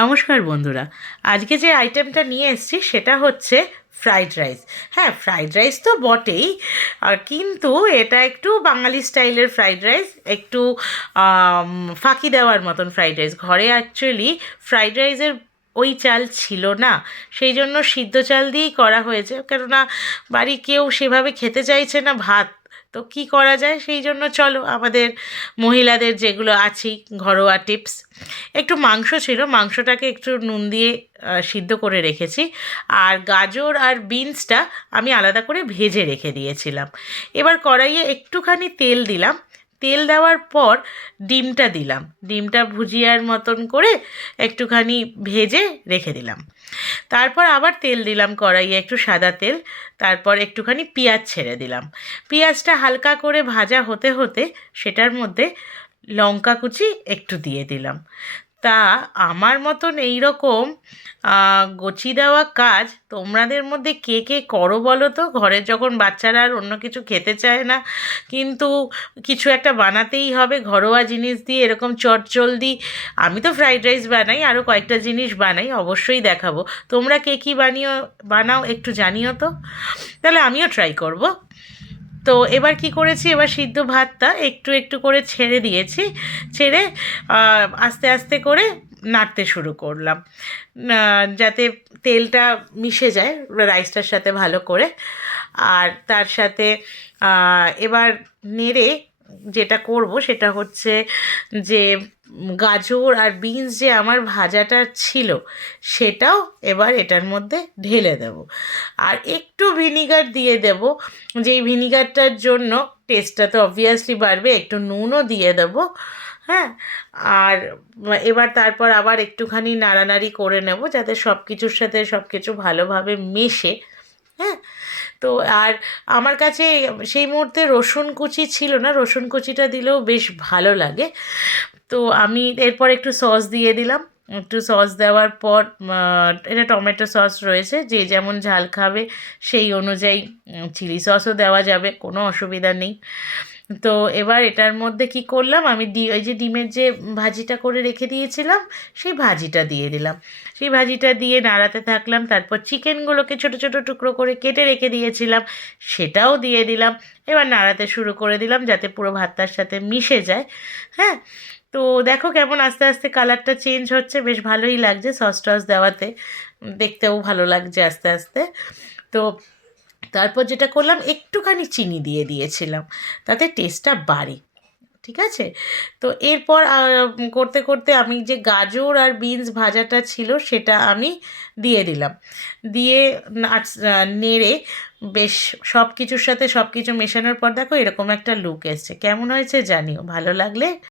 নমস্কার বন্ধুরা, আজকে যে আইটেমটা নিয়ে এসেছি সেটা হচ্ছে ফ্রাইড রাইস। হ্যাঁ, ফ্রাইড রাইস তো বটেই, কিন্তু এটা একটু বাঙালি স্টাইলের ফ্রাইড রাইস, একটু ফাঁকি দেওয়ার মতন ফ্রাইড রাইস। ঘরে অ্যাকচুয়ালি ফ্রাইড রাইসের ওই চাল ছিল না, সেই জন্য সিদ্ধ চাল দিয়েই করা হয়েছে, কেননা বাড়ি কেউ সেভাবে খেতে চাইছে না ভাত। তো কি করা যায়, সেই জন্য চলো আমাদের মহিলাদের যেগুলো আছেই ঘরোয়া টিপস। একটু মাংস ছিল, মাংসটাকে একটু নুন দিয়ে সিদ্ধ করে রেখেছি। আর গাজর আর বিনসটা আমি আলাদা করে ভেজে রেখে দিয়েছিলাম। এবার কড়াইয়ে একটুখানি তেল দিলাম, তেল দেওয়ার পর ডিমটা দিলাম, ডিমটা ভুজিয়ার মতন করে একটুখানি ভেজে রেখে দিলাম। তারপর আবার তেল দিলাম কড়াইয়ে, একটু সাদা তেল। তারপর একটুখানি পেঁয়াজ ছেড়ে দিলাম। পেঁয়াজটা হালকা করে ভাজা হতে হতে সেটার মধ্যে লঙ্কা কুচি একটু দিয়ে দিলাম। তা আমার মতন এই রকম গচি দেওয়া কাজ তোমাদের মধ্যে কে কে করো বলো তো? ঘরে যখন বাচ্চারা আর অন্য কিছু খেতে চায় না, কিন্তু কিছু একটা বানাতেই হবে ঘরোয়া জিনিস দিয়ে, এরকম চটজলদি। আমি তো ফ্রাইড রাইস বানাই, আরও কয়েকটা জিনিস বানাই, অবশ্যই দেখাবো। তোমরা কে কী বানাও একটু জানিও তো, তাহলে আমিও ট্রাই করব। তো এবার কি করেছি, এবার সিদ্ধ ভাতটা একটু একটু করে ছেড়ে দিয়েছি, ছেড়ে আস্তে আস্তে করে নাড়তে শুরু করলাম, যাতে তেলটা মিশে যায় রাইসটার সাথে ভালো করে। আর তার সাথে এবার নেড়ে যেটা করব সেটা হচ্ছে যে গাজর আর বিনস যে আমার ভাজাটা ছিল সেটাও এবার এটার মধ্যে ঢেলে দেব। আর একটু ভিনিগার দিয়ে দেব, যেই ভিনিগারটার জন্য টেস্টটা তো অবভিয়াসলি বাড়বে, একটু নুনও দিয়ে দেব। হ্যাঁ, আর এবার তারপর আবার একটুখানি নাড়ানাড়ি করে নেব যাতে সব কিছুর সাথে সব কিছু ভালোভাবে মেশে। হ্যাঁ, তো আর আমার কাছে সেই মুহূর্তে রসুন কুচি ছিল না, রসুন কুচিটা দিলেও বেশ ভালো লাগে। তো আমি এরপর একটু সস দিয়ে দিলাম। একটু সস দেওয়ার পর এটা টমেটো সস রয়েছে, যে যেমন ঝাল খাবে সেই অনুযায়ী চিলি সসও দেওয়া যাবে, কোনো অসুবিধা নেই। তো এবার এটার মধ্যে কি করলাম, আমি ওই যে ডিমের যে ভাজিটা করে রেখে দিয়েছিলাম সেই ভাজিটা দিয়ে দিলাম। সেই ভাজিটা দিয়ে নাড়াতে থাকলাম। তারপর চিকেনগুলোকে ছোট ছোট টুকরো করে কেটে রেখে দিয়েছিলাম সেটাও দিয়ে দিলাম। এবার নাড়াতে শুরু করে দিলাম যাতে পুরো ভাতটার সাথে মিশে যায়। হ্যাঁ, তো দেখো কেমন আস্তে আস্তে কালারটা চেঞ্জ হচ্ছে, বেশ ভালোই লাগছে সস টস দেওয়াতে, দেখতেও ভালো লাগছে আস্তে আস্তে। তো তারপর যেটা করলাম, একটুখানি চিনি দিয়ে দিয়েছিলাম, তাতে টেস্টটা বাড়ে। ঠিক আছে, তো এরপর করতে করতে আমি যে গাজর আর বিনস ভাজাটা ছিল সেটা আমি দিয়ে দিলাম, দিয়ে নেড়ে বেশ সব কিছুর সাথে সব কিছু মেশানোর পর দেখো এরকম একটা লুক এসছে। কেমন হয়েছে জানিও, ভালো লাগলে